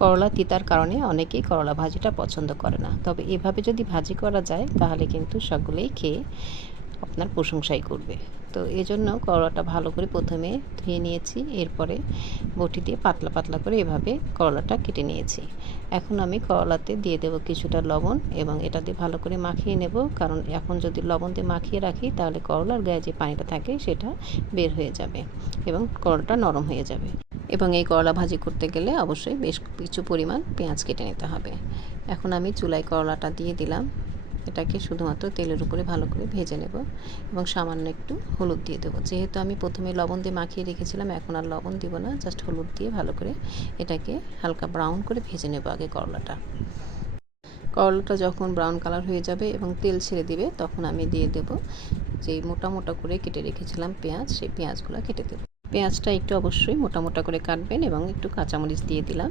করলা তিতার কারণে অনেকেই করলা ভাজিটা পছন্দ করে না, তবে এভাবে যদি ভাজি করা যায় তাহলে কিন্তু সকলেই খেয়ে আপনার প্রশংসাই করবে। তো এজন্য করলাটা ভালো করে প্রথমে ধুয়ে নিয়েছি, এরপরে বটি দিয়ে পাতলা পাতলা করে এভাবে করলাটা কেটে নিয়েছি। এখন আমি করলাতে দিয়ে দেব কিছুটা লবণ এবং এটা দিয়ে ভালো করে মাখিয়ে নেব, কারণ এখন যদি লবণ দিয়ে মাখিয়ে রাখি তাহলে করলার গায়ে যে পানিটা থাকে সেটা বের হয়ে যাবে এবং করলাটা নরম হয়ে যাবে। এবং এই করলা ভাজি করতে গেলে অবশ্যই বেশ কিছু পরিমাণ পেঁয়াজ কেটে নিতে হবে। এখন আমি চুলায় করলাটা দিয়ে দিলাম, এটাকে শুধুমাত্র তেলের উপরে ভালো করে ভেজে নেব এবং সামান্য একটু হলুদ দিয়ে দেবো। যেহেতু আমি প্রথমে লবণ দিয়ে মাখিয়ে রেখেছিলাম, এখন আর লবণ দিব না, জাস্ট হলুদ দিয়ে ভালো করে এটাকে হালকা ব্রাউন করে ভেজে নেব আগে করলাটা। করলাটা যখন ব্রাউন কালার হয়ে যাবে এবং তেল ছেড়ে দিবে, তখন আমি দিয়ে দেব যে মোটা মোটা করে কেটে রেখেছিলাম পেঁয়াজ, সেই পেঁয়াজগুলো কেটে দেব। পেঁয়াজটা একটু অবশ্যই মোটা মোটা করে কাটবেন এবং একটু কাঁচামরিচ দিয়ে দিলাম।